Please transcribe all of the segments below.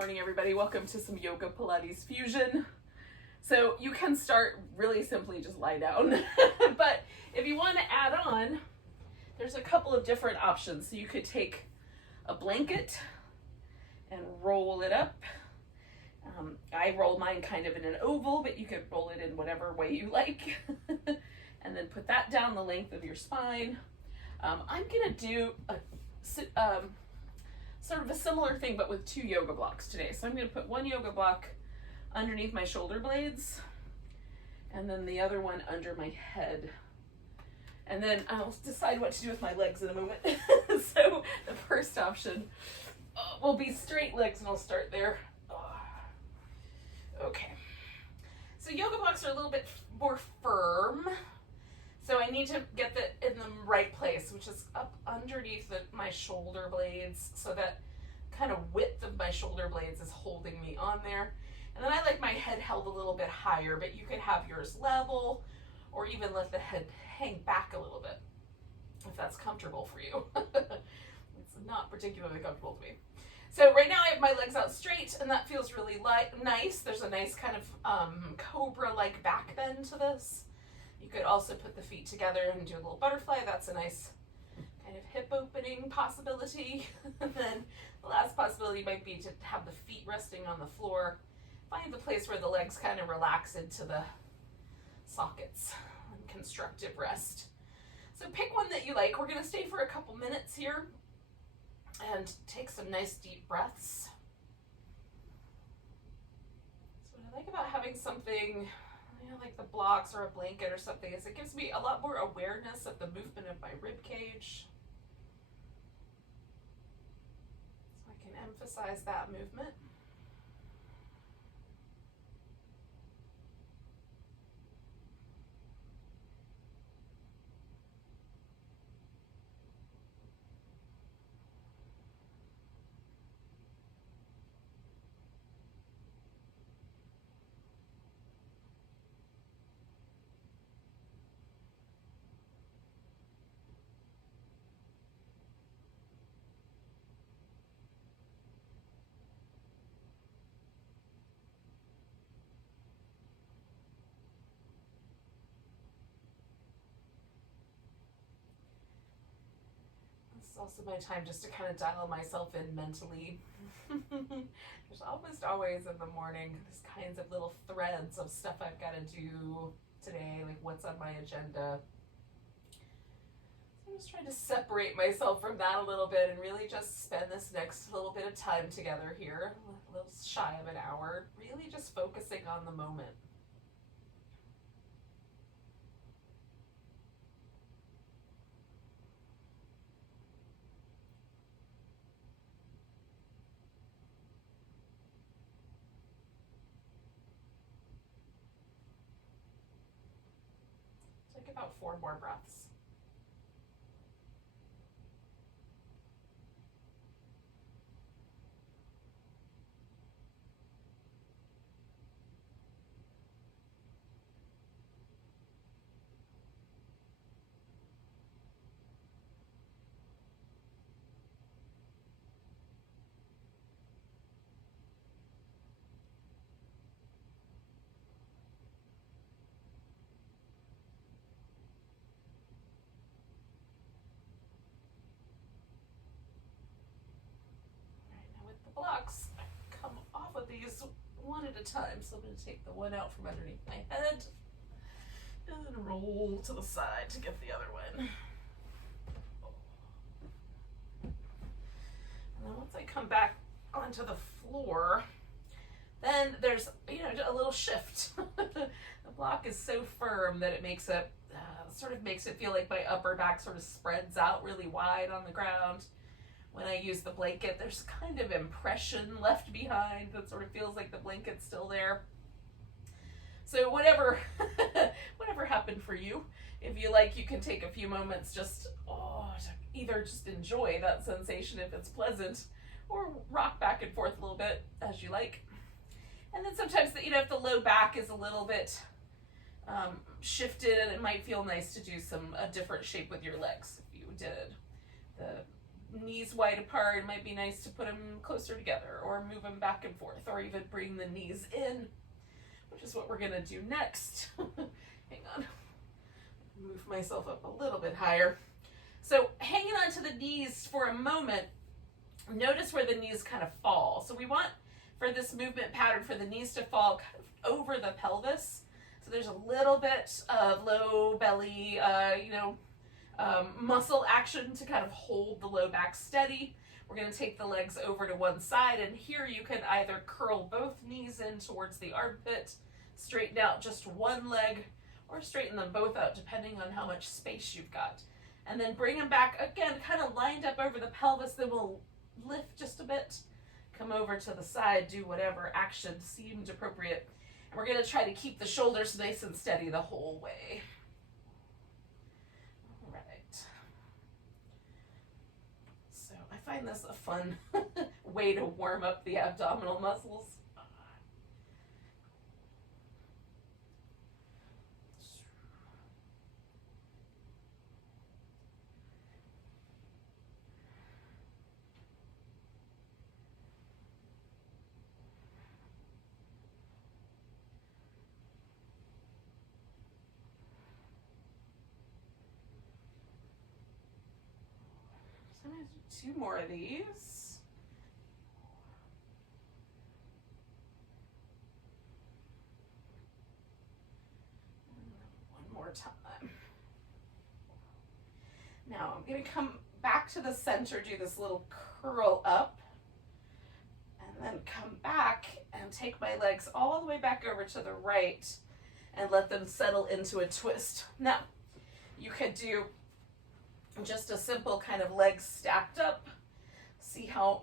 morning, everybody. Welcome to some yoga Pilates fusion. So you can start really simply, just lie down. But if you want to add on, there's a couple of different options. So you could take a blanket and roll it up. I roll mine kind of in an oval, but you could roll it in whatever way you like. And then put that down the length of your spine. I'm gonna do a sort of a similar thing, but with two yoga blocks today. So I'm going to put one yoga block underneath my shoulder blades and then the other one under my head. And then I'll decide what to do with my legs in a moment. So the first option will be straight legs, and I'll start there. Okay. So yoga blocks are a little bit more firm. So I need to get in the right place, which is up underneath my shoulder blades, so that kind of width of my shoulder blades is holding me on there. And then I like my head held a little bit higher, but you could have yours level or even let the head hang back a little bit if that's comfortable for you. It's not particularly comfortable to me. So right now I have my legs out straight, and that feels really nice. There's a nice kind of cobra-like back bend to this. You could also put the feet together and do a little butterfly. That's a nice kind of hip opening possibility. And then the last possibility might be to have the feet resting on the floor. Find the place where the legs kind of relax into the sockets and constructive rest. So pick one that you like. We're going to stay for a couple minutes here and take some nice deep breaths. So what I like about having something like the blocks or a blanket or something is it gives me a lot more awareness of the movement of my rib cage. So I can emphasize that movement. It's also my time just to kind of dial myself in mentally. There's almost always in the morning these kinds of little threads of stuff I've got to do today, like what's on my agenda. So I'm just trying to separate myself from that a little bit and really just spend this next little bit of time together here, a little shy of an hour, really just focusing on the moment. Take about 4 more breaths. Blocks come off of these one at a time, so I'm going to take the one out from underneath my head and roll to the side to get the other one. And then once I come back onto the floor, then there's a little shift. The block is so firm that it makes it sort of makes it feel like my upper back sort of spreads out really wide on the ground. When I use the blanket, there's kind of impression left behind that sort of feels like the blanket's still there. So whatever happened for you, if you like, you can take a few moments just to either just enjoy that sensation if it's pleasant, or rock back and forth a little bit as you like. And then sometimes if the low back is a little bit shifted, and it might feel nice to do a different shape with your legs if you did the knees wide apart, it might be nice to put them closer together or move them back and forth, or even bring the knees in, which is what we're gonna do next. Hang on, move myself up a little bit higher. So hanging onto the knees for a moment, notice where the knees kind of fall. So we want, for this movement pattern, for the knees to fall kind of over the pelvis. So there's a little bit of low belly, muscle action to kind of hold the low back steady. We're going to take the legs over to one side, and here you can either curl both knees in towards the armpit, straighten out just one leg, or straighten them both out depending on how much space you've got. And then bring them back again, kind of lined up over the pelvis. Then we'll lift just a bit, come over to the side, do whatever action seemed appropriate. And we're going to try to keep the shoulders nice and steady the whole way. All right. So I find this a fun way to warm up the abdominal muscles. So I'm going to do 2 more of these. And 1 more time. Now I'm going to come back to the center, do this little curl up, and then come back and take my legs all the way back over to the right and let them settle into a twist. Now, you could do just a simple kind of legs stacked up. See how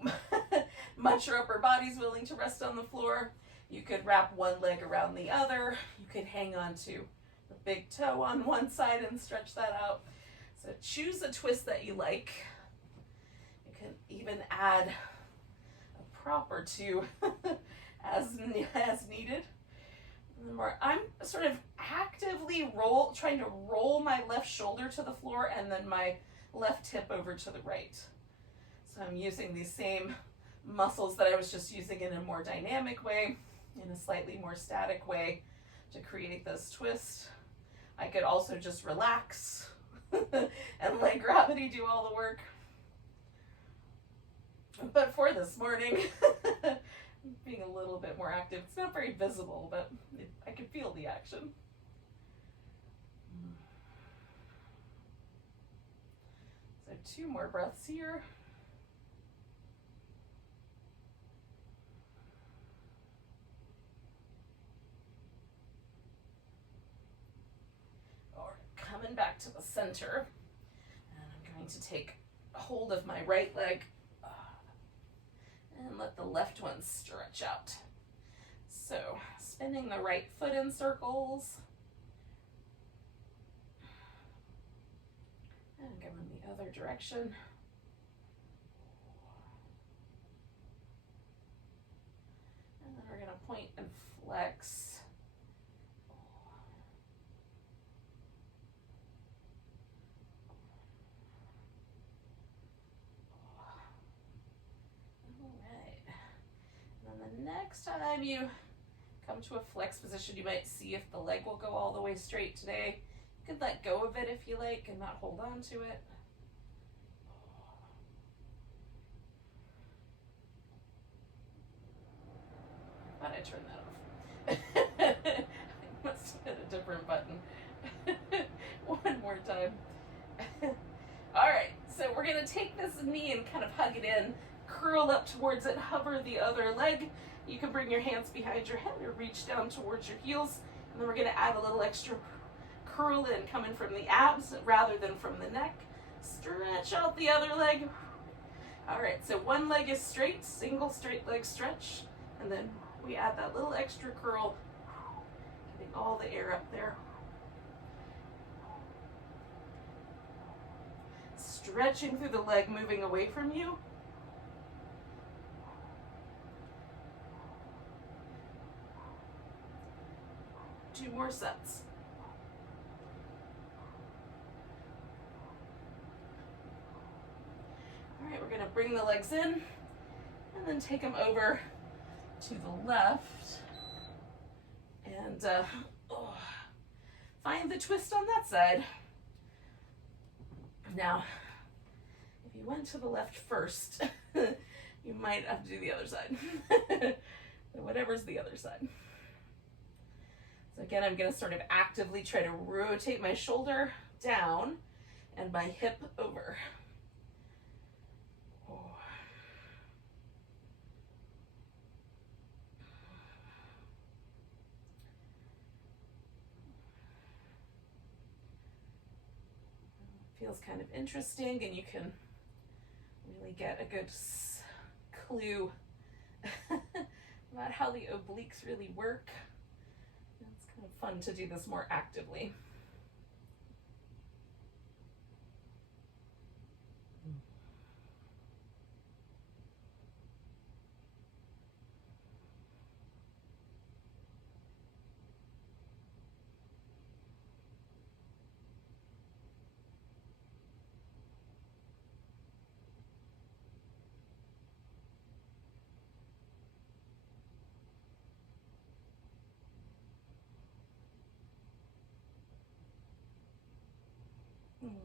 much your upper body's willing to rest on the floor. You could wrap one leg around the other. You could hang on to the big toe on one side and stretch that out. So choose a twist that you like. You can even add a prop or two as needed. I'm sort of actively trying to roll my left shoulder to the floor and then my left hip over to the right. So I'm using these same muscles that I was just using in a more dynamic way, in a slightly more static way to create this twist. I could also just relax and let gravity do all the work. But for this morning, being a little bit more active. It's not very visible, but I can feel the action. So 2 more breaths here. All right, coming back to the center. And I'm going to take hold of my right leg and let the left one stretch out. So spinning the right foot in circles and going the other direction. And then we're going to point and flex. Next time you come to a flex position, you might see if the leg will go all the way straight today. You could let go of it if you like and not hold on to it. Thought I turned that off. I must have hit a different button. 1 more time. All right, so we're going to take this knee and kind of hug it in. Curl up towards it, hover the other leg. You can bring your hands behind your head or reach down towards your heels. And then we're going to add a little extra curl in coming from the abs rather than from the neck. Stretch out the other leg. All right, so one leg is straight, single straight leg stretch. And then we add that little extra curl, getting all the air up there. Stretching through the leg, moving away from you. Two more sets. All right, we're bring the legs in, and then take them over to the left, and find the twist on that side. Now, if you went to the left first, you might have to do the other side. Whatever's the other side. So again, I'm going to sort of actively try to rotate my shoulder down and my hip over. Feels kind of interesting, and you can really get a good clue about how the obliques really work. It's kind of fun to do this more actively.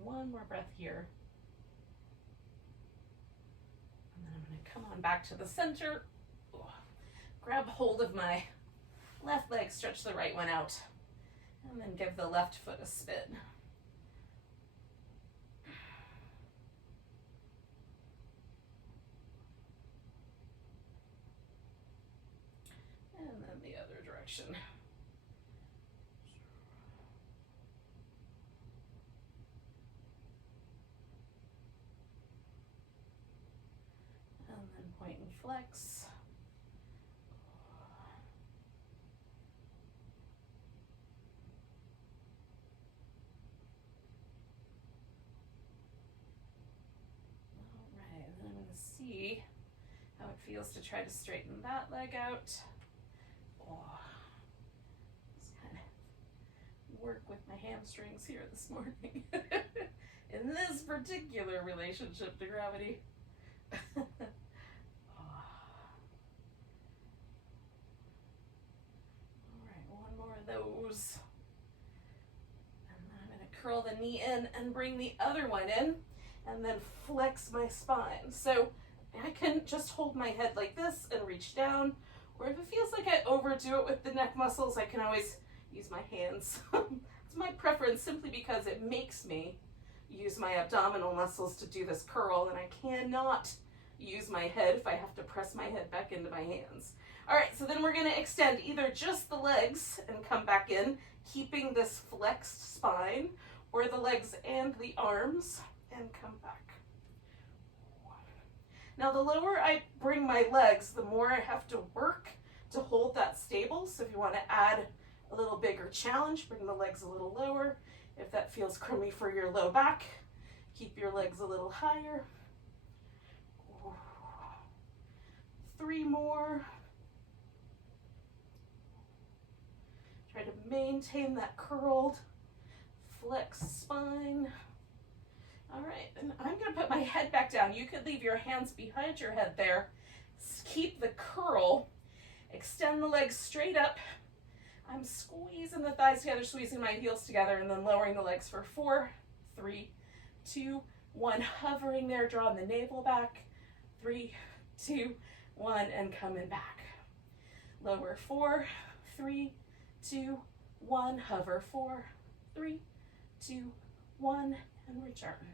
One more breath here. And then I'm going to come on back to the center. Grab hold of my left leg, stretch the right one out, and then give the left foot a spin. And then the other direction. Point and flex. All right, and then I'm going to see how it feels to try to straighten that leg out. Just kind of work with my hamstrings here this morning in this particular relationship to gravity. Those. And then I'm going to curl the knee in and bring the other one in, and then flex my spine. So I can just hold my head like this and reach down, or if it feels like I overdo it with the neck muscles, I can always use my hands. It's my preference simply because it makes me use my abdominal muscles to do this curl, and I cannot use my head if I have to press my head back into my hands. All right, so then we're going to extend either just the legs and come back in, keeping this flexed spine, or the legs and the arms and come back. Now, the lower I bring my legs, the more I have to work to hold that stable. So if you want to add a little bigger challenge, bring the legs a little lower. If that feels crummy for your low back, keep your legs a little higher. 3 more. Try to maintain that curled, flexed spine. All right, and I'm going to put my head back down. You could leave your hands behind your head there. Keep the curl. Extend the legs straight up. I'm squeezing the thighs together, squeezing my heels together, and then lowering the legs for 4, 3, 2, 1. Hovering there, drawing the navel back. 3, 2, 1, and coming back. Lower 4, 3, 2, 1, hover 4, 3, 2, 1, and return.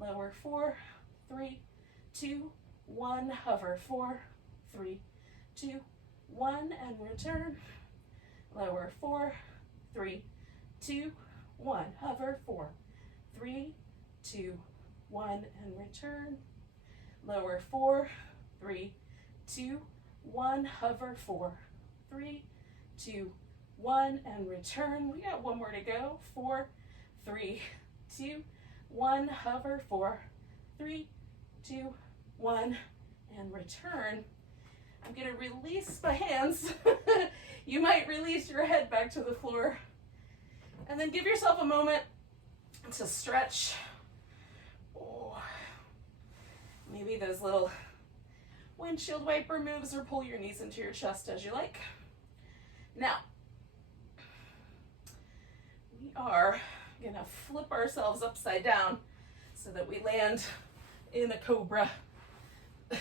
Lower 4, 3, 2, 1, hover 4, 3, 2, 1, and return. Lower 4, 3, 2, 1, hover 4, 3, 2, 1, and return. Lower 4, 3, 2, 1, hover 4, 3, 2, 1, and return. We got one more to go. 4, 3, 2, 1, hover 4, 3, 2, 1, and return. I'm going to release the hands. You might release your head back to the floor. And then give yourself a moment to stretch. Maybe me those little windshield wiper moves or pull your knees into your chest as you like. Now, we are gonna flip ourselves upside down so that we land in a cobra, which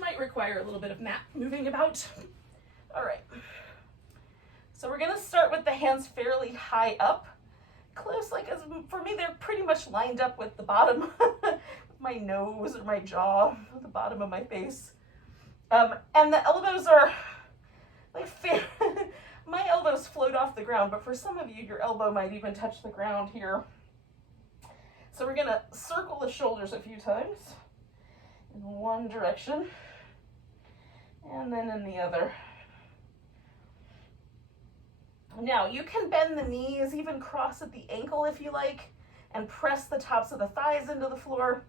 might require a little bit of mat moving about. All right, so we're gonna start with the hands fairly high up, close, like, as for me, they're pretty much lined up with the bottom of my nose or my jaw, the bottom of my face. And the elbows are like my elbows float off the ground, but for some of you, your elbow might even touch the ground here. So we're gonna circle the shoulders a few times in one direction and then in the other. Now you can bend the knees, even cross at the ankle if you like, and press the tops of the thighs into the floor,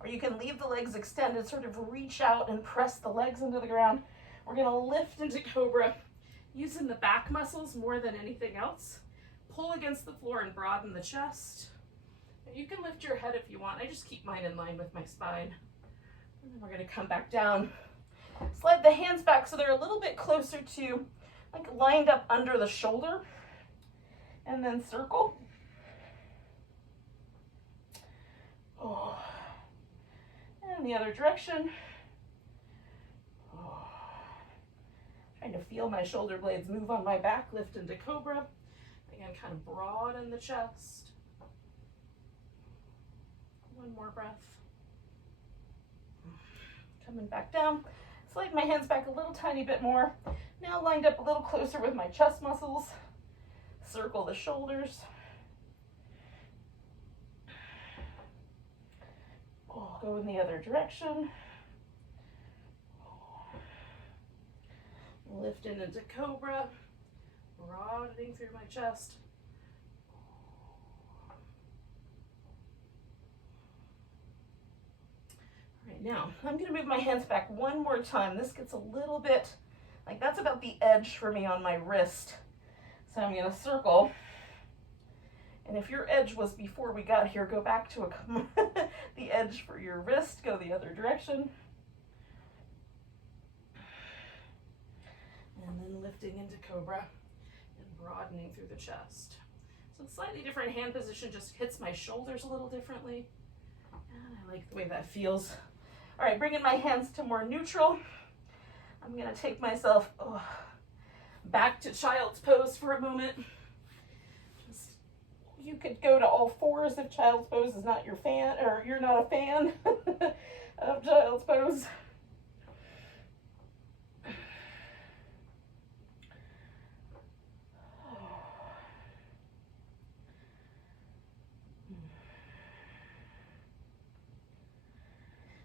or you can leave the legs extended, sort of reach out and press the legs into the ground. We're gonna lift into cobra, using the back muscles more than anything else. Pull against the floor and broaden the chest. You can lift your head if you want. I just keep mine in line with my spine. And then we're gonna come back down. Slide the hands back so they're a little bit closer to, like, lined up under the shoulder. And then circle. Oh. And the other direction. Oh. Trying to feel my shoulder blades move on my back, lift into cobra. Again, kind of broaden the chest. One more breath. Coming back down. Slide my hands back a little tiny bit more. Now lined up a little closer with my chest muscles. Circle the shoulders. Oh, go in the other direction. Oh. Lifting into cobra. Broadening through my chest. All right, now I'm going to move my hands back one more time. This gets a little bit, like, that's about the edge for me on my wrist. So I'm going to circle. And if your edge was before we got here, go back to the edge for your wrist. Go the other direction. And then lifting into cobra and broadening through the chest. So slightly different hand position, just hits my shoulders a little differently. And I like the way that feels. All right, bringing my hands to more neutral. I'm gonna take myself back to child's pose for a moment. You could go to all fours if child's pose is not your fan, or you're not a fan of child's pose.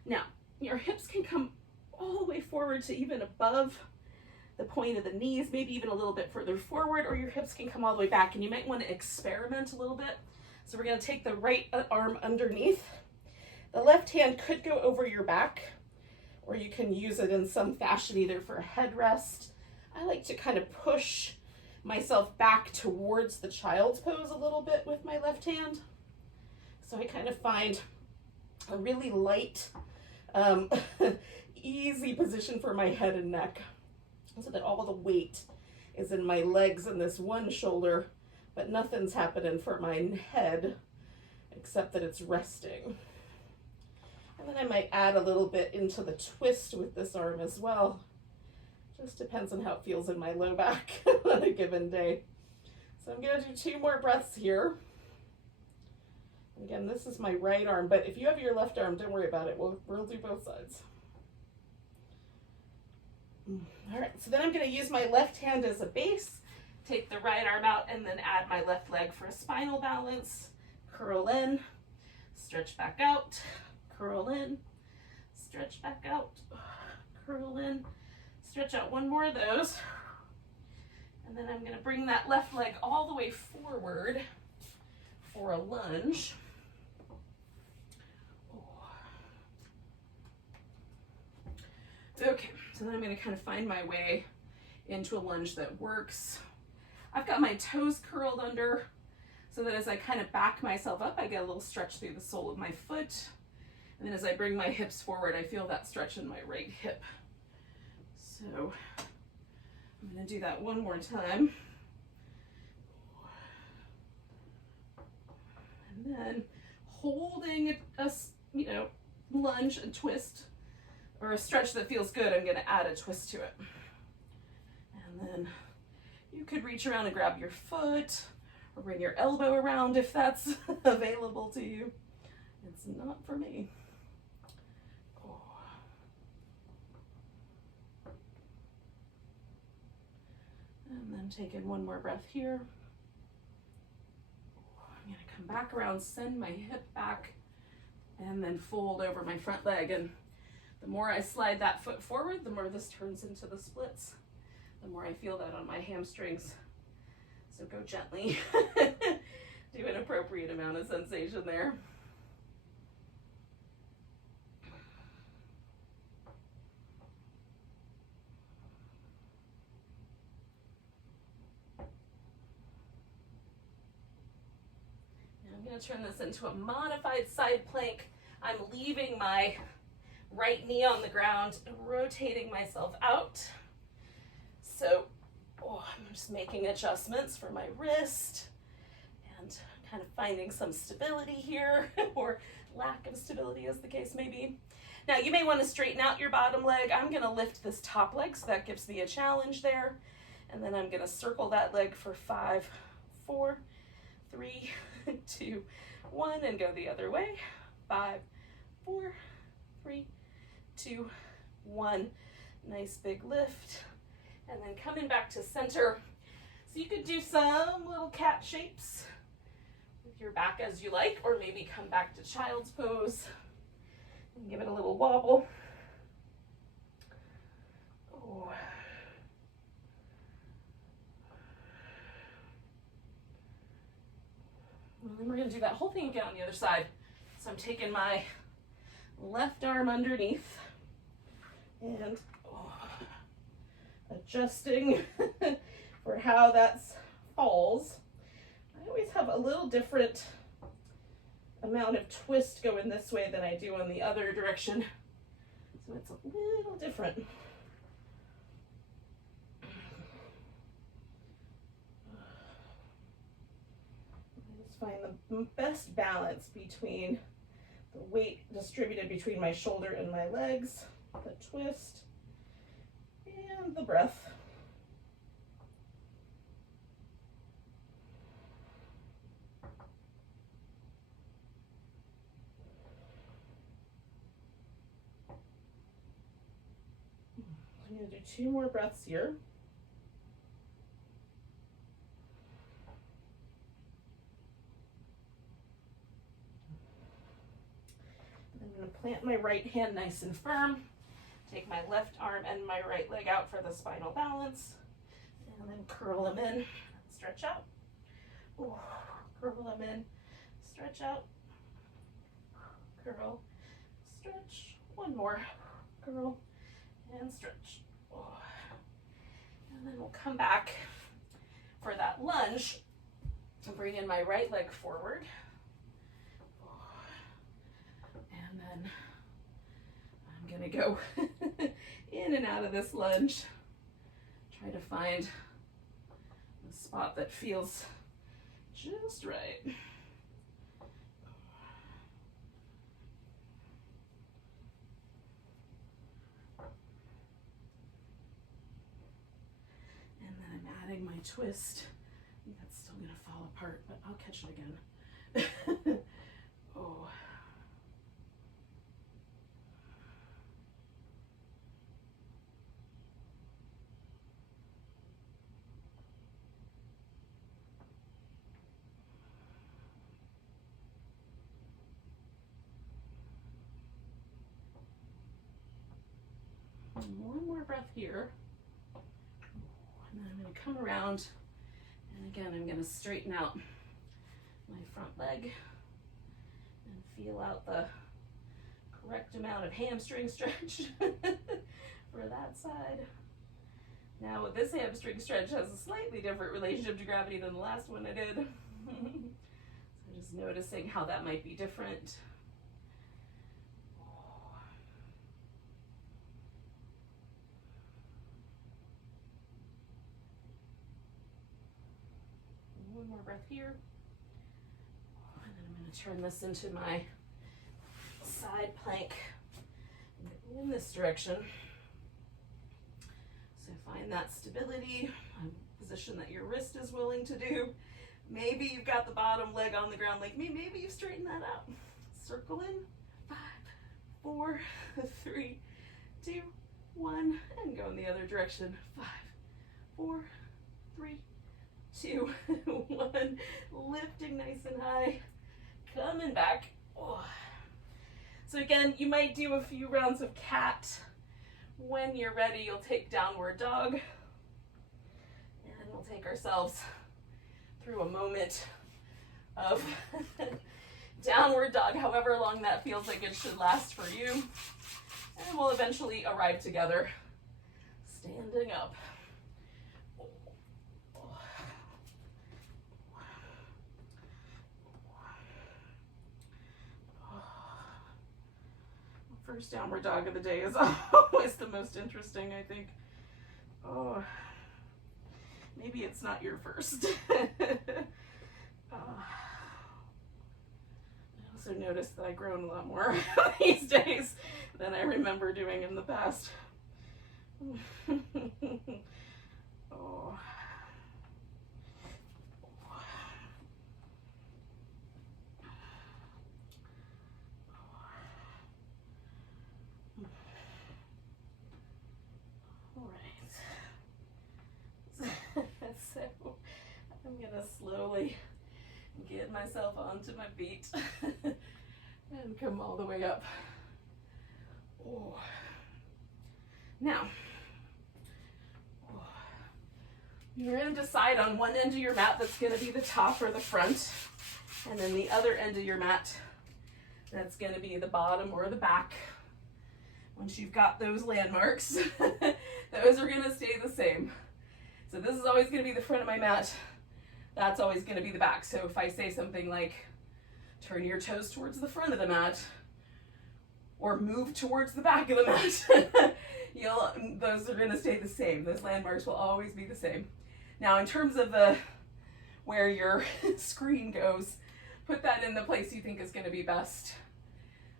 Now, your hips can come all the way forward to even above the point of the knees, maybe even a little bit further forward, or your hips can come all the way back, and you might want to experiment a little bit. So we're going to take the right arm underneath. The left hand could go over your back, or you can use it in some fashion, either for a headrest. I like to kind of push myself back towards the child's pose a little bit with my left hand. So I kind of find a really light, easy position for my head and neck, so that all the weight is in my legs and this one shoulder, but nothing's happening for my head except that it's resting. And then I might add a little bit into the twist with this arm as well. Just depends on how it feels in my low back on a given day. So I'm gonna do 2 more breaths here. Again, this is my right arm, but if you have your left arm, don't worry about it. We'll do both sides. All right, so then I'm going to use my left hand as a base, take the right arm out, and then add my left leg for a spinal balance. Curl in, stretch back out, curl in, stretch back out, curl in, stretch out. 1 more of those. And then I'm going to bring that left leg all the way forward for a lunge. Okay, so then I'm going to kind of find my way into a lunge that works. I've got my toes curled under so that as I kind of back myself up, I get a little stretch through the sole of my foot. And then as I bring my hips forward, I feel that stretch in my right hip. So I'm going to do that one more time. And then holding a lunge and twist, or a stretch that feels good, I'm going to add a twist to it. And then you could reach around and grab your foot, or bring your elbow around if that's available to you. It's not for me. And then take in one more breath here. I'm going to come back around, send my hip back, and then fold over my front leg. And the more I slide that foot forward, the more this turns into the splits. The more I feel that on my hamstrings. So go gently. Do an appropriate amount of sensation there. I'm going to turn this into a modified side plank. I'm leaving my right knee on the ground and rotating myself out. So I'm just making adjustments for my wrist and kind of finding some stability here, or lack of stability as the case may be. Now you may want to straighten out your bottom leg. I'm going to lift this top leg, so that gives me a challenge there. And then I'm going to circle that leg for 5, 4, 3, 2, 1, and go the other way. 5, 4, 3, 2, 1. Nice big lift. And then coming back to center. So you could do some little cat shapes with your back as you like, or maybe come back to child's pose and give it a little wobble. Oh. And then we're going to do that whole thing again on the other side. So I'm taking my left arm underneath and adjusting for how that falls. I always have a little different amount of twist going this way than I do on the other direction. So it's a little different. Find the best balance between the weight distributed between my shoulder and my legs, the twist, and the breath. I'm going to do 2 more breaths here. I'm going to plant my right hand nice and firm, take my left arm and my right leg out for the spinal balance, and then curl them in, stretch out. Ooh, curl them in, stretch out, curl, stretch, one more, curl, and stretch. Ooh. And then we'll come back for that lunge and bring in my right leg forward. And then I'm gonna go in and out of this lunge. Try to find a spot that feels just right. And then I'm adding my twist. I think that's still gonna fall apart, but I'll catch it again. Oh. One more breath here. And then I'm going to come around, and again I'm going to straighten out my front leg and feel out the correct amount of hamstring stretch for that side. Now this hamstring stretch has a slightly different relationship to gravity than the last one I did. So just noticing how that might be different. breath here. And then I'm going to turn this into my side plank in this direction. So find that stability, a position that your wrist is willing to do. Maybe you've got the bottom leg on the ground like me. Maybe you straighten that out. Circle in. 5, 4, 3, 2, 1, and go in the other direction. 5, 4, 3, 2, 1. Lifting nice and high. Coming back. Oh. So again, you might do a few rounds of cat. When you're ready, you'll take downward dog. And we'll take ourselves through a moment of downward dog, however long that feels like it should last for you. And we'll eventually arrive together, standing up. First downward dog of the day is always the most interesting, I think. Oh, maybe it's not your first. I also noticed that I've grown a lot more these days than I remember doing in the past. Oh. So I'm gonna slowly get myself onto my feet and come all the way up. Oh. Now, you're gonna decide on one end of your mat that's gonna be the top or the front, and then the other end of your mat that's gonna be the bottom or the back. Once you've got those landmarks, those are gonna stay the same. So this is always going to be the front of my mat. That's always going to be the back. So if I say something like, turn your toes towards the front of the mat, or move towards the back of the mat, those are going to stay the same. Those landmarks will always be the same. Now, in terms of where your screen goes, put that in the place you think is going to be best.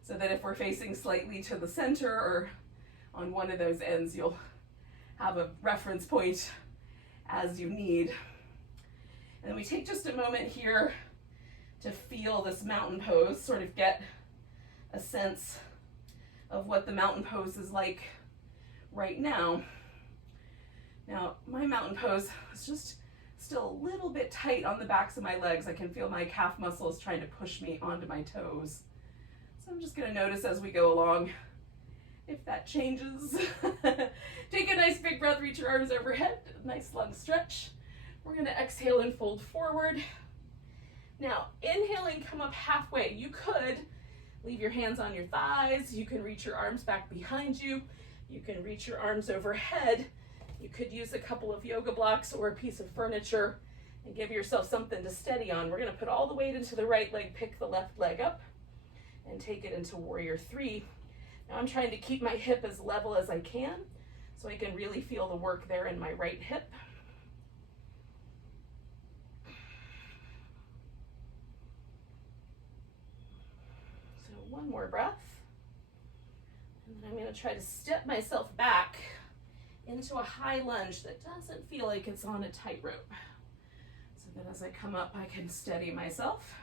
So that if we're facing slightly to the center or on one of those ends, you'll have a reference point as you need. And then we take just a moment here to feel this mountain pose, sort of get a sense of what the mountain pose is like right now. Now, my mountain pose is just still a little bit tight on the backs of my legs. I can feel my calf muscles trying to push me onto my toes. So I'm just going to notice as we go along if that changes. Take a nice big breath, reach your arms overhead, nice long stretch. We're gonna exhale and fold forward. Now, inhaling, come up halfway. You could leave your hands on your thighs. You can reach your arms back behind you. You can reach your arms overhead. You could use a couple of yoga blocks or a piece of furniture and give yourself something to steady on. We're gonna put all the weight into the right leg, pick the left leg up, and take it into warrior 3. Now I'm trying to keep my hip as level as I can so I can really feel the work there in my right hip. So one more breath. And then I'm going to try to step myself back into a high lunge that doesn't feel like it's on a tightrope. So that as I come up, I can steady myself.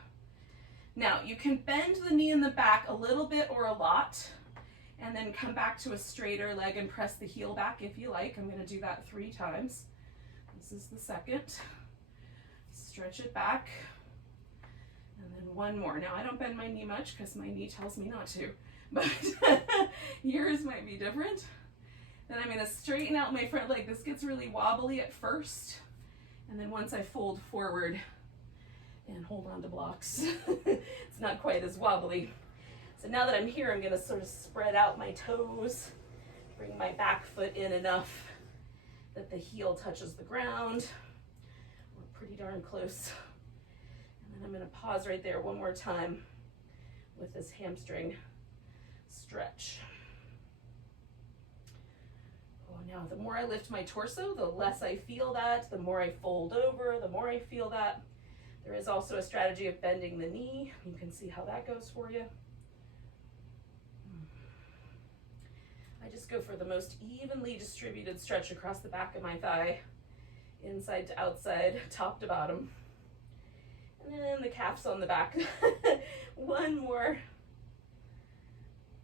Now you can bend the knee in the back a little bit or a lot, and then come back to a straighter leg and press the heel back if you like. I'm going to do that 3 times. This is the second. Stretch it back. And then one more. Now I don't bend my knee much because my knee tells me not to, but yours might be different. Then I'm going to straighten out my front leg. This gets really wobbly at first, and then once I fold forward and hold on to blocks, it's not quite as wobbly. So now that I'm here, I'm going to sort of spread out my toes, bring my back foot in enough that the heel touches the ground. We're pretty darn close. And then I'm going to pause right there one more time with this hamstring stretch. Oh, now the more I lift my torso, the less I feel that. The more I fold over, the more I feel that. There is also a strategy of bending the knee. You can see how that goes for you. I just go for the most evenly distributed stretch across the back of my thigh, inside to outside, top to bottom. And then the calves on the back. One more.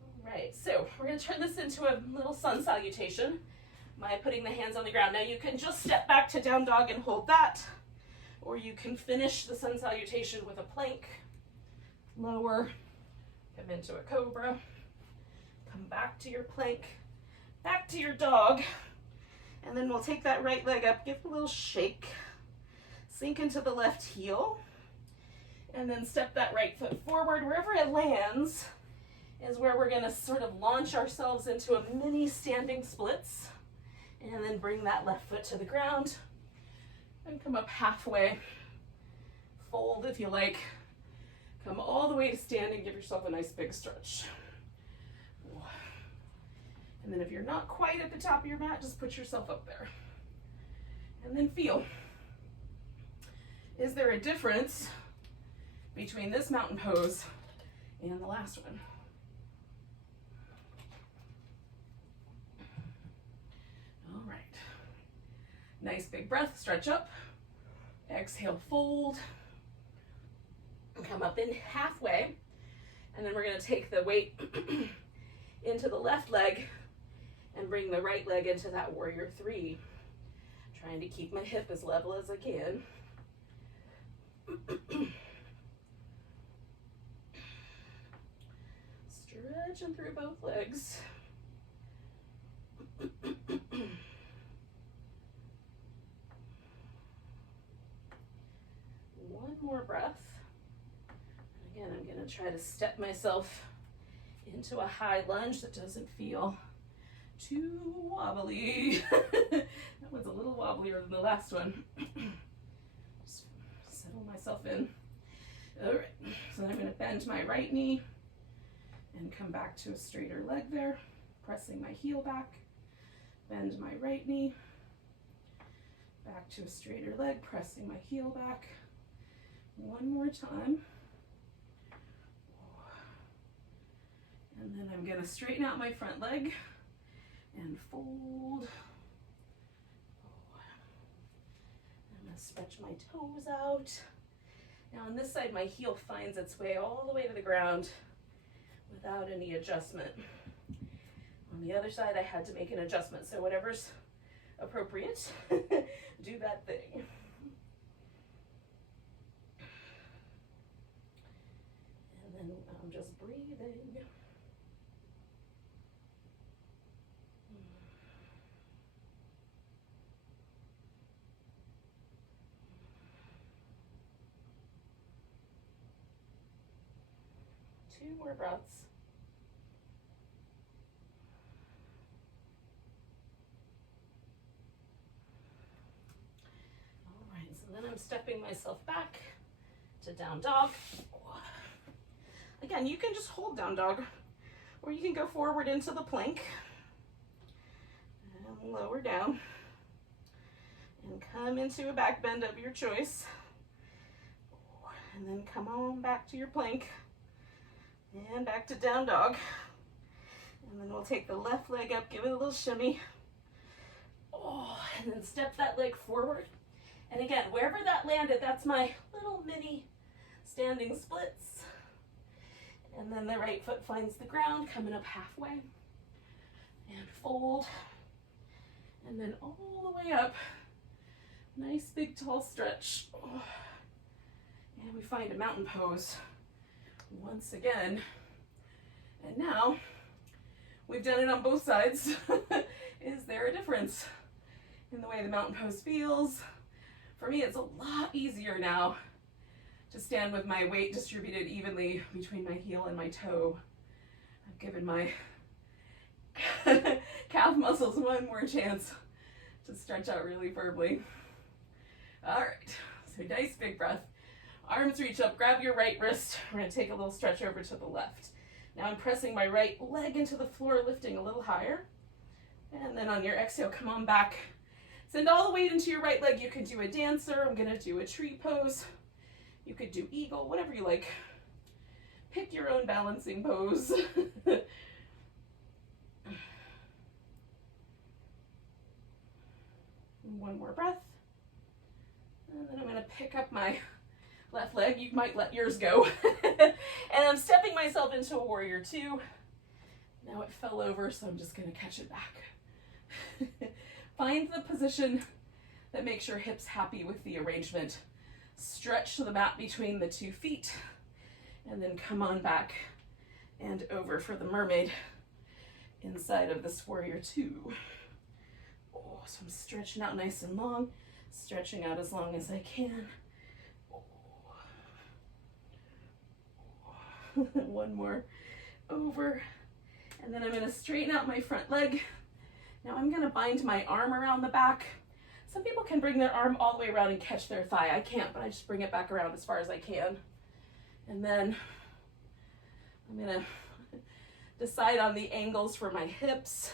All right, so we're gonna turn this into a little sun salutation by putting the hands on the ground. Now you can just step back to down dog and hold that, or you can finish the sun salutation with a plank. Lower, come into a cobra, come back to your plank, back to your dog, and then we'll take that right leg up, give it a little shake, sink into the left heel, and then step that right foot forward. Wherever it lands is where we're gonna sort of launch ourselves into a mini standing splits, and then bring that left foot to the ground and come up halfway. Fold if you like. Come all the way to standing, give yourself a nice big stretch. And then if you're not quite at the top of your mat, just put yourself up there. And then feel. Is there a difference between this mountain pose and the last one? All right. Nice big breath, stretch up. Exhale, fold. Come up in halfway. And then we're gonna take the weight into the left leg and bring the right leg into that warrior three. Trying to keep my hip as level as I can. Stretching through both legs. One more breath. Again, I'm going to try to step myself into a high lunge that doesn't feel too wobbly. That one's a little wobblier than the last one. Just settle myself in. All right, so then I'm going to bend my right knee and come back to a straighter leg there, pressing my heel back. Bend my right knee, back to a straighter leg, pressing my heel back. One more time. And then I'm going to straighten out my front leg and fold. I'm going to stretch my toes out. Now on this side, my heel finds its way all the way to the ground without any adjustment. On the other side, I had to make an adjustment. So whatever's appropriate, do that thing. And then I'm just breathing. Two more breaths. All right, so then I'm stepping myself back to down dog. Again, you can just hold down dog, or you can go forward into the plank and lower down and come into a back bend of your choice, and then come on back to your plank and back to down dog. And then we'll take the left leg up, give it a little shimmy. Oh, and then step that leg forward. And again, wherever that landed, that's my little mini standing splits. And then the right foot finds the ground, coming up halfway. And fold. And then all the way up. Nice big tall stretch. Oh. And we find a mountain pose once again. And now we've done it on both sides. Is there a difference in the way the mountain pose feels? For me, it's a lot easier now to stand with my weight distributed evenly between my heel and my toe. I've given my calf muscles one more chance to stretch out really firmly. All right, so nice big breath. Arms reach up, grab your right wrist. We're gonna take a little stretch over to the left. Now I'm pressing my right leg into the floor, lifting a little higher. And then on your exhale, come on back. Send all the weight into your right leg. You can do a dancer. I'm gonna do a tree pose. You could do eagle, whatever you like. Pick your own balancing pose. One more breath. And then I'm going to pick up my left leg. You might let yours go. And I'm stepping myself into a warrior two. Now it fell over, so I'm just going to catch it back. Find the position that makes your hips happy with the arrangement. Stretch the mat between the 2 feet, and then come on back and over for the mermaid inside of this warrior two. Oh, so I'm stretching out nice and long, stretching out as long as I can. Oh. Oh. One more over, and then I'm going to straighten out my front leg. Now I'm going to bind my arm around the back. Some people can bring their arm all the way around and catch their thigh. I can't, but I just bring it back around as far as I can. And then I'm going to decide on the angles for my hips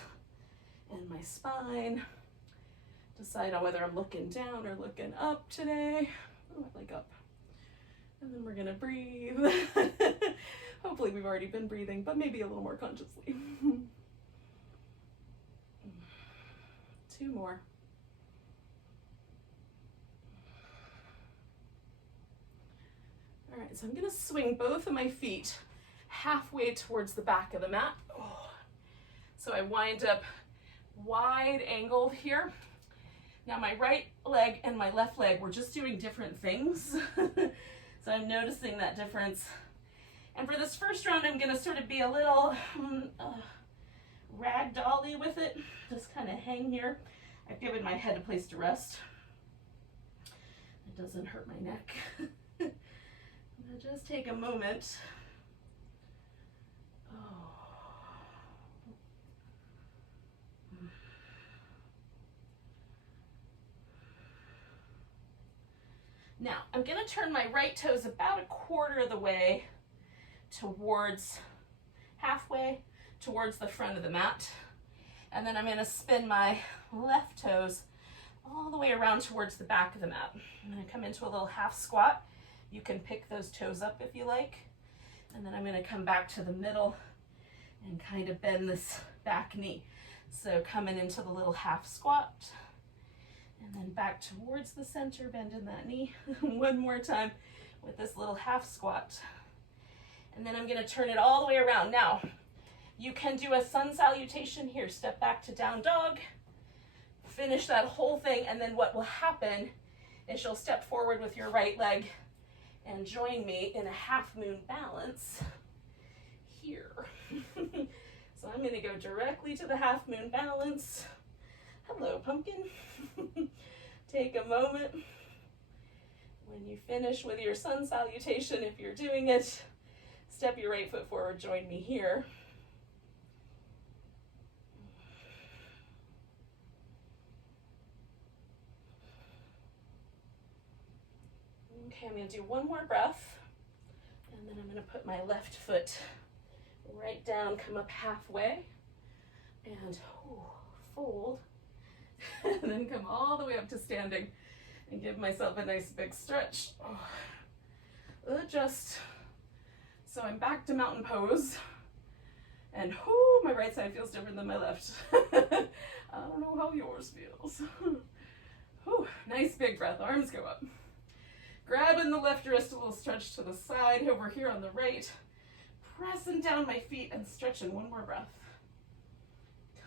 and my spine. Decide on whether I'm looking down or looking up today. Oh, I like up. And then we're going to breathe. Hopefully we've already been breathing, but maybe a little more consciously. 2 more. All right, so I'm going to swing both of my feet halfway towards the back of the mat. Oh. So I wind up wide angled here. Now my right leg and my left leg, we're just doing different things. So I'm noticing that difference. And for this first round, I'm going to sort of be a little ragdolly with it. Just kind of hang here. I've given my head a place to rest. It doesn't hurt my neck. Just take a moment. Oh. Now, I'm going to turn my right toes about a quarter of the way towards, halfway towards the front of the mat. And then I'm going to spin my left toes all the way around towards the back of the mat. I'm going to come into a little half squat. You can pick those toes up if you like. And then I'm going to come back to the middle and kind of bend this back knee. So coming into the little half squat and then back towards the center, bending that knee. One more time with this little half squat. And then I'm going to turn it all the way around. Now, you can do a sun salutation here. Step back to down dog. Finish that whole thing. And then what will happen is you'll step forward with your right leg and join me in a half moon balance here. So I'm going to go directly to the half moon balance. Hello, pumpkin. Take a moment. When you finish with your sun salutation, if you're doing it, step your right foot forward, join me here. Okay, I'm going to do one more breath, and then I'm going to put my left foot right down, come up halfway, and fold, and then come all the way up to standing, and give myself a nice big stretch. Adjust. So I'm back to mountain pose, and my right side feels different than my left. I don't know how yours feels. Nice big breath, arms go up. Grabbing the left wrist, a little stretch to the side. Over here on the right, pressing down my feet and stretching. One more breath.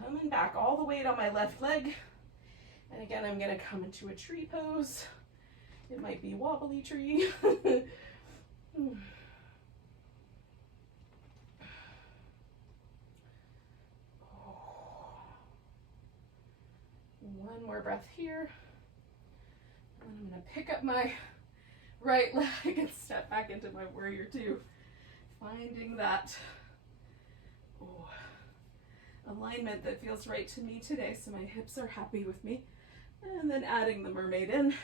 Coming back, all the weight on my left leg. And again, I'm going to come into a tree pose. It might be wobbly tree. One more breath here. And I'm going to pick up my right leg and step back into my warrior two. Finding that alignment that feels right to me today, so my hips are happy with me. And then adding the mermaid in.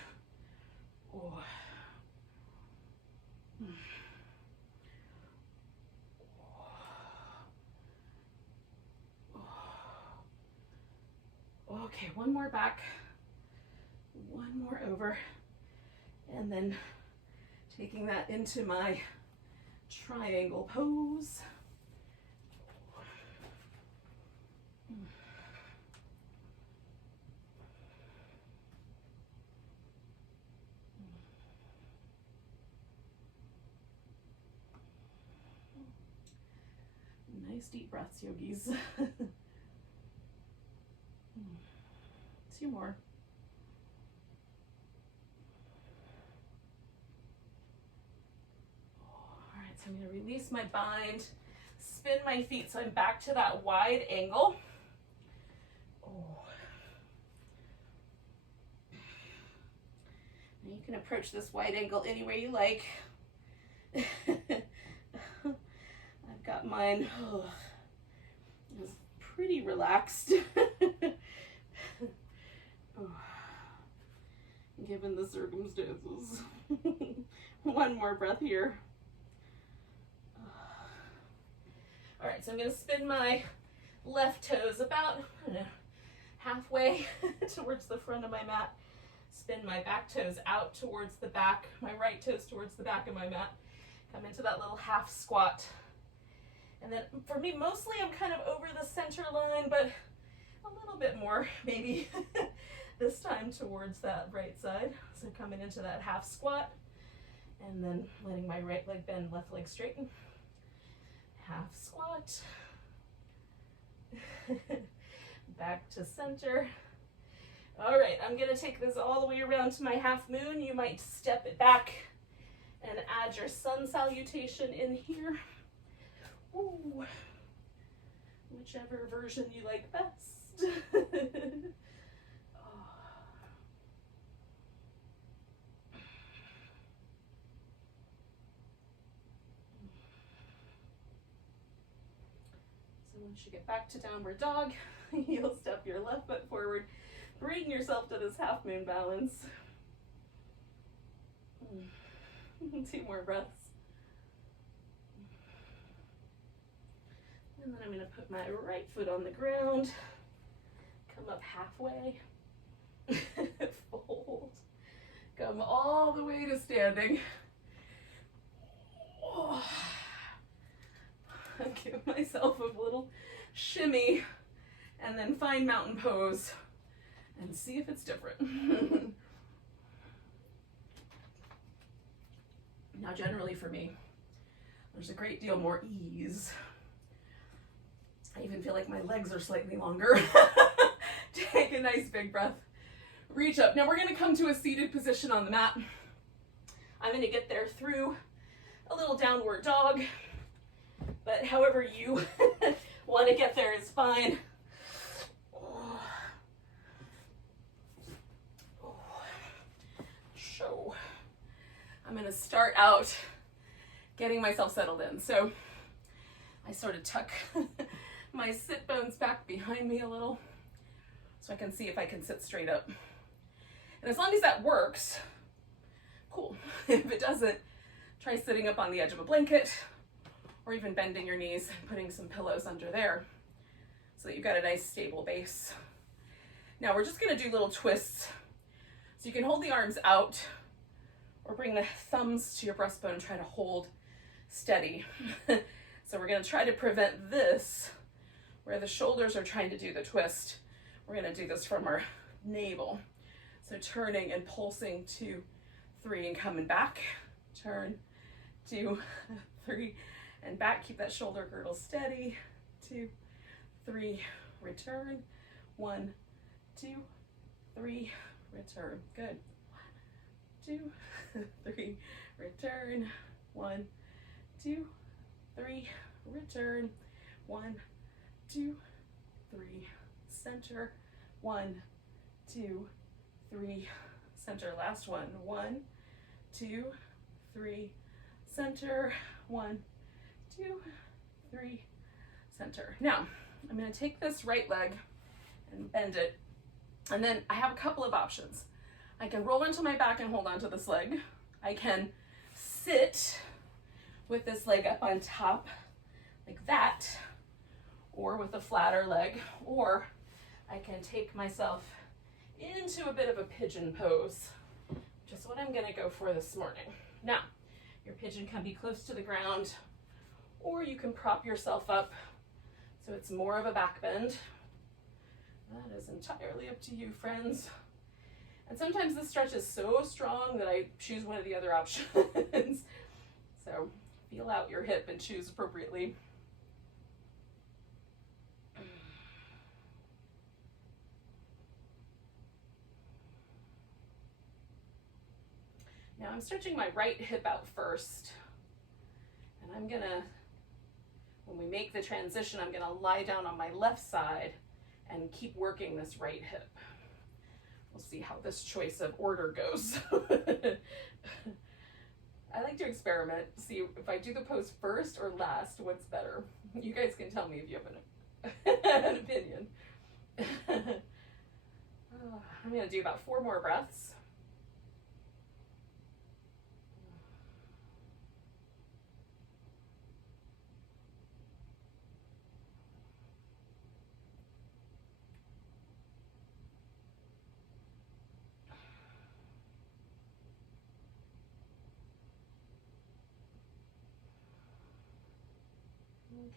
Okay, one more back, one more over, and then Taking that into my triangle pose. Nice deep breaths, yogis. 2 more. All right, so I'm going to release my bind, spin my feet so I'm back to that wide angle. Now you can approach this wide angle any way you like. I've got mine pretty relaxed. Given the circumstances. 1 more breath here. All right, so I'm going to spin my left toes about, I don't know, halfway towards the front of my mat. Spin my back toes out towards the back, my right toes towards the back of my mat. Come into that little half squat. And then for me, mostly I'm kind of over the center line, but a little bit more maybe this time towards that right side. So coming into that half squat and then letting my right leg bend, left leg straighten. Half squat. Back to center. All right, I'm gonna take this all the way around to my half moon. You might step it back and add your sun salutation in here. Ooh. Whichever version you like best. So once you get back to downward dog, you'll step your left foot forward, bring yourself to this half moon balance. 2 more breaths. And then I'm going to put my right foot on the ground, come up halfway, fold, come all the way to standing. Oh. Give myself a little shimmy and then find mountain pose and see if it's different. Now generally for me, there's a great deal more ease. I even feel like my legs are slightly longer. Take a nice big breath. Reach up. Now we're going to come to a seated position on the mat. I'm going to get there through a little downward dog, but however you want to get there is fine. So I'm going to start out getting myself settled in. So I sort of tuck my sit bones back behind me a little so I can see if I can sit straight up. And as long as that works, cool. If it doesn't, try sitting up on the edge of a blanket or even bending your knees and putting some pillows under there so that you've got a nice stable base. Now we're just going to do little twists. So you can hold the arms out or bring the thumbs to your breastbone and try to hold steady. So we're going to try to prevent this where the shoulders are trying to do the twist. We're going to do this from our navel. So turning and pulsing 2, 3 and coming back. Turn, 2, 3 and back. Keep that shoulder girdle steady. 2, 3, return. 1, 2, 3, return. Good. 1, 2, 3, return. 1, 2, 3, return. 1, 2, 3, center. 1, 2, 3, center. Last one. 1, 2, 3, center. 1, 2, 3, center. Now, I'm going to take this right leg and bend it. And then I have a couple of options. I can roll into my back and hold onto this leg. I can sit with this leg up on top like that, or with a flatter leg, or I can take myself into a bit of a pigeon pose, which is what I'm going to go for this morning. Now, Your pigeon can be close to the ground, or you can prop yourself up so it's more of a back bend. That is entirely up to you, friends. And sometimes the stretch is so strong that I choose one of the other options. So feel out your hip and choose appropriately. Now I'm stretching my right hip out first. And I'm gonna, when we make the transition, I'm gonna lie down on my left side and keep working this right hip. We'll see how this choice of order goes. I like to experiment, see if I do the pose first or last, what's better. You guys can tell me if you have an opinion. I'm gonna do about 4 more breaths.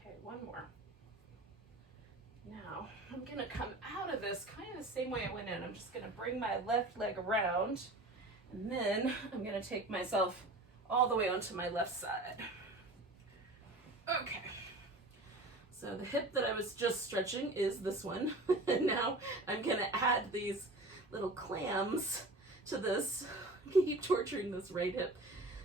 Okay, 1 more. Now, I'm gonna come out of this kind of the same way I went in. I'm just gonna bring my left leg around, and then I'm gonna take myself all the way onto my left side. Okay. So the hip that I was just stretching is this one. And now I'm gonna add these little clams to this. Keep torturing this right hip.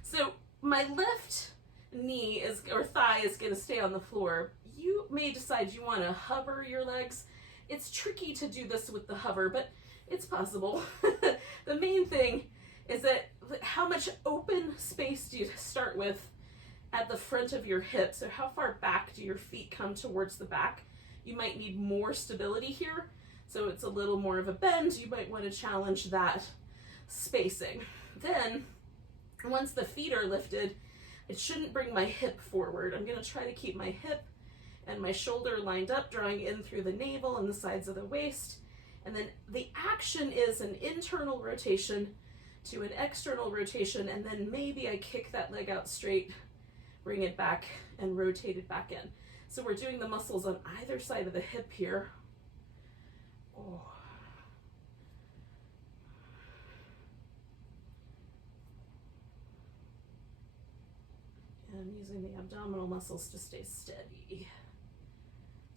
So my left knee is, or thigh is going to stay on the floor. You may decide you want to hover your legs. It's tricky to do this with the hover, but it's possible. The main thing is that how much open space do you start with at the front of your hip? So how far back do your feet come towards the back? You might need more stability here. So it's a little more of a bend. You might want to challenge that spacing. Then once the feet are lifted, it shouldn't bring my hip forward. I'm gonna try to keep my hip and my shoulder lined up, drawing in through the navel and the sides of the waist. And then the action is an internal rotation to an external rotation, and then maybe I kick that leg out straight, bring it back, and rotate it back in. So we're doing the muscles on either side of the hip here. Oh. And using the abdominal muscles to stay steady.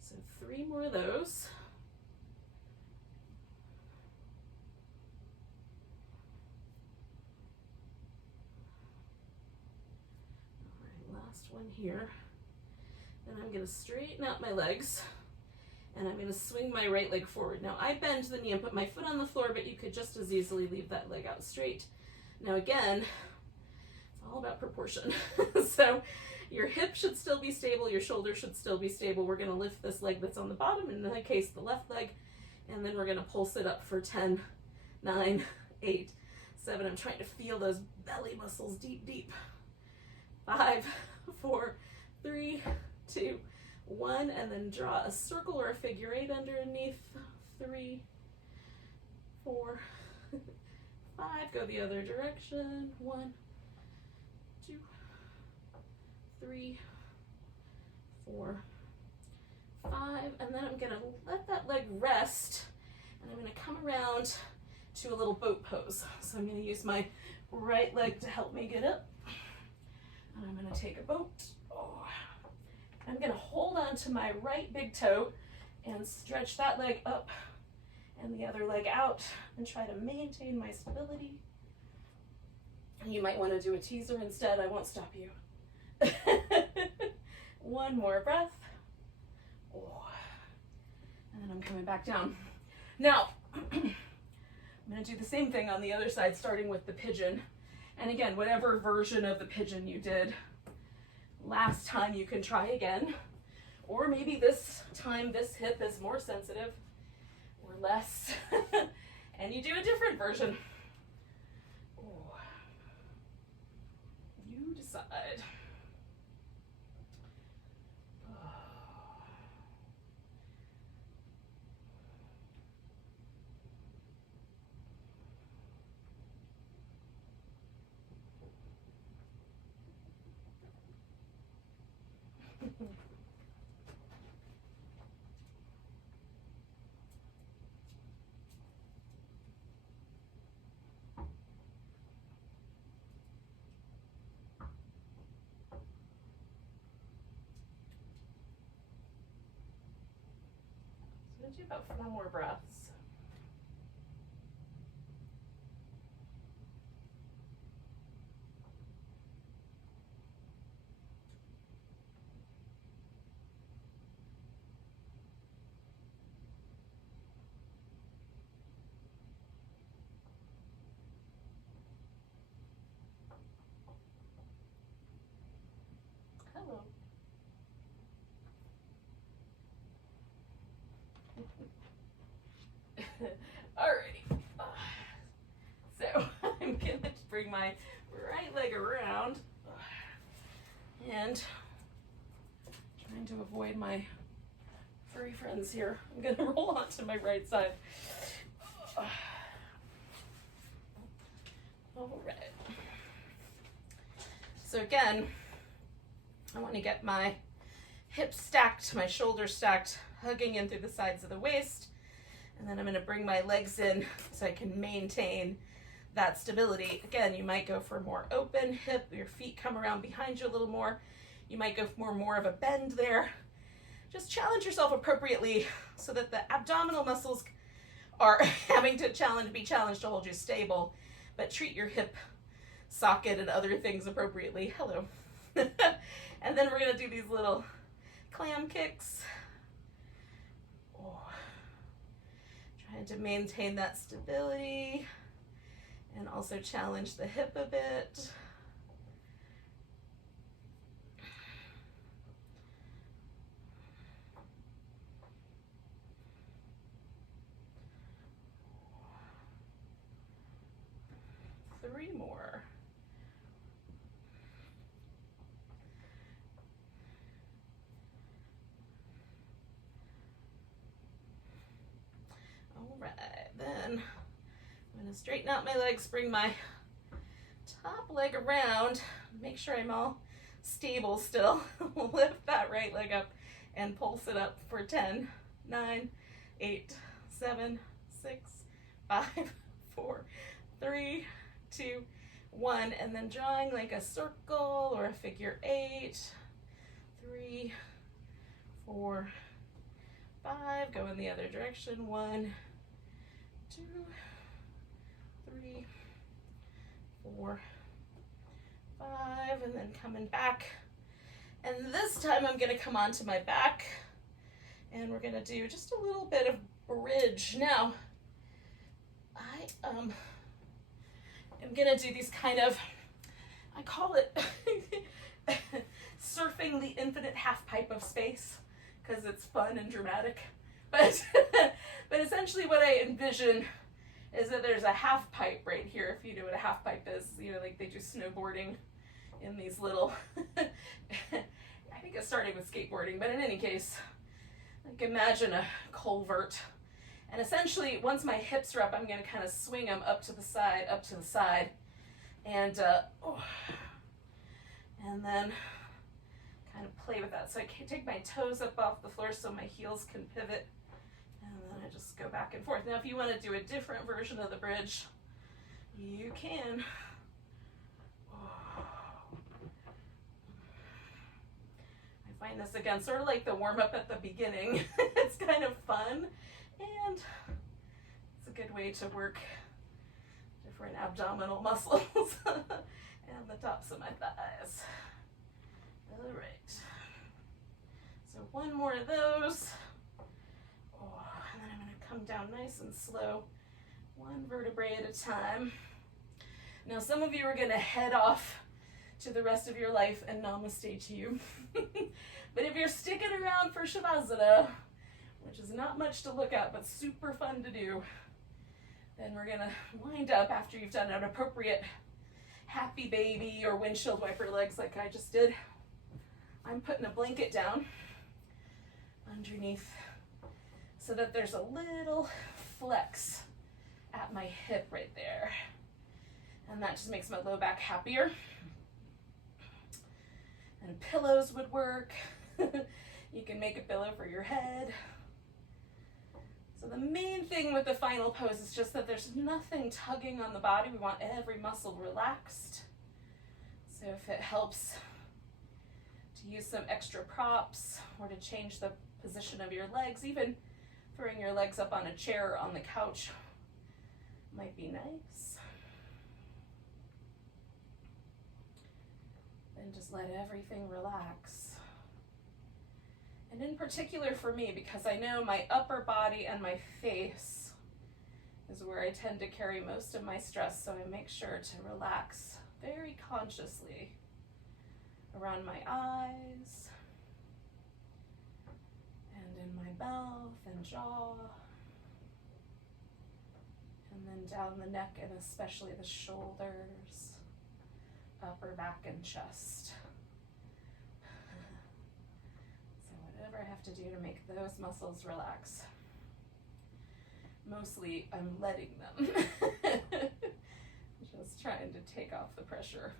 So 3 more of those. All right, last one here. And I'm gonna straighten out my legs, and I'm gonna swing my right leg forward. Now I bend the knee and put my foot on the floor, but you could just as easily leave that leg out straight. Now again, all about proportion. So your hip should still be stable, your shoulder should still be stable. We're gonna lift this leg that's on the bottom, in my case the left leg, and then we're gonna pulse it up for 10, 9, 8, 7. I'm trying to feel those belly muscles deep, deep. 5, 4, 3, 2, 1, and then draw a circle or a figure 8 underneath. 3, 4, 5, go the other direction. 1, 2, 3, 4, 5, and then I'm gonna let that leg rest, and I'm gonna come around to a little boat pose. So I'm gonna use my right leg to help me get up, and I'm gonna take a boat. Oh. I'm gonna hold on to my right big toe and stretch that leg up and the other leg out and try to maintain my stability. You might want to do a teaser instead. I won't stop you. 1 more breath. Oh. And then I'm coming back down. Now, I'm going to do the same thing on the other side, starting with the pigeon. And again, whatever version of the pigeon you did last time, you can try again. Or maybe this time this hip is more sensitive or less. And you do a different version. You decide. So do about 4 more breaths. Hello. Alrighty. So I'm gonna bring my right leg around and trying to avoid my furry friends here. I'm gonna roll onto my right side. All right. So again, I want to get my hips stacked, my shoulders stacked, hugging in through the sides of the waist. And then I'm going to bring my legs in so I can maintain that stability. Again, you might go for more open hip, your feet come around behind you a little more. You might go for more of a bend there. Just challenge yourself appropriately so that the abdominal muscles are having to be challenged to hold you stable, but treat your hip socket and other things appropriately. Hello. And then we're going to do these little clam kicks. Trying to maintain that stability and also challenge the hip a bit. Three more. All right, then I'm gonna straighten out my legs, bring my top leg around, make sure I'm all stable still. Lift that right leg up and pulse it up for 10, 9, 8, 7, 6, 5, 4, 3, 2, 1, and then drawing like a circle or a figure 8, 3, 4, 5, go in the other direction, 1, 2, 3, 4, 5, and then coming back. And this time I'm gonna come onto my back and we're gonna do just a little bit of bridge. Now, I am gonna do these kind of, I call it surfing the infinite half pipe of space because it's fun and dramatic. But essentially what I envision is that there's a half pipe right here. If you know what a half pipe is, you know, like they do snowboarding in these little, I think it started with skateboarding, but in any case, like imagine a culvert. And essentially, once my hips are up, I'm gonna kind of swing them up to the side, and then kind of play with that. So I can take my toes up off the floor so my heels can pivot, and then I just go back and forth. Now, if you want to do a different version of the bridge, you can. I find this, again, sort of like the warm-up at the beginning. It's kind of fun, and it's a good way to work different abdominal muscles and the tops of my thighs. All right. So one more of those. And then I'm going to come down nice and slow, one vertebrae at a time. Now, some of you are going to head off to the rest of your life and namaste to you. But if you're sticking around for Shavasana, which is not much to look at, but super fun to do, then we're gonna wind up after you've done an appropriate happy baby or windshield wiper legs like I just did. I'm putting a blanket down underneath so that there's a little flex at my hip right there. And that just makes my low back happier. And pillows would work. You can make a pillow for your head. So the main thing with the final pose is just that there's nothing tugging on the body. We want every muscle relaxed. So if it helps to use some extra props or to change the position of your legs, even throwing your legs up on a chair or on the couch might be nice. And just let everything relax. And in particular for me, because I know my upper body and my face is where I tend to carry most of my stress, so I make sure to relax very consciously around my eyes and in my mouth and jaw, and then down the neck and especially the shoulders, upper back and chest. So whatever I have to do to make those muscles relax. Mostly I'm letting them. Just trying to take off the pressure.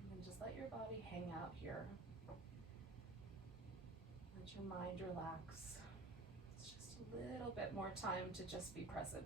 And then just let your body hang out here. Let your mind relax. It's just a little bit more time to just be present.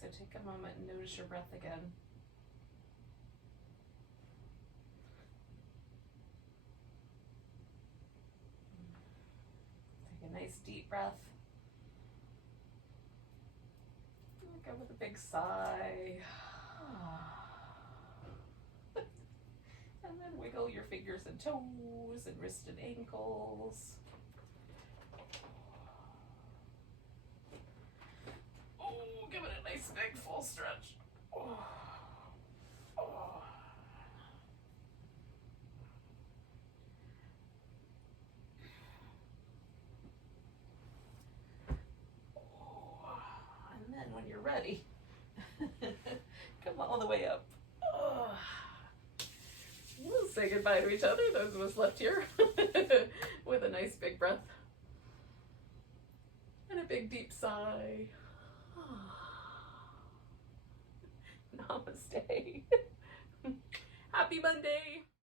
So take a moment and notice your breath again. Take a nice deep breath. Go with a big sigh. And then wiggle your fingers and toes and wrists and ankles. Give it a nice big full stretch. Oh. Oh. And then when you're ready, come all the way up. Oh. We'll say goodbye to each other, those of us left here, with a nice big breath and a big deep sigh. Namaste. Namaste. Happy Monday.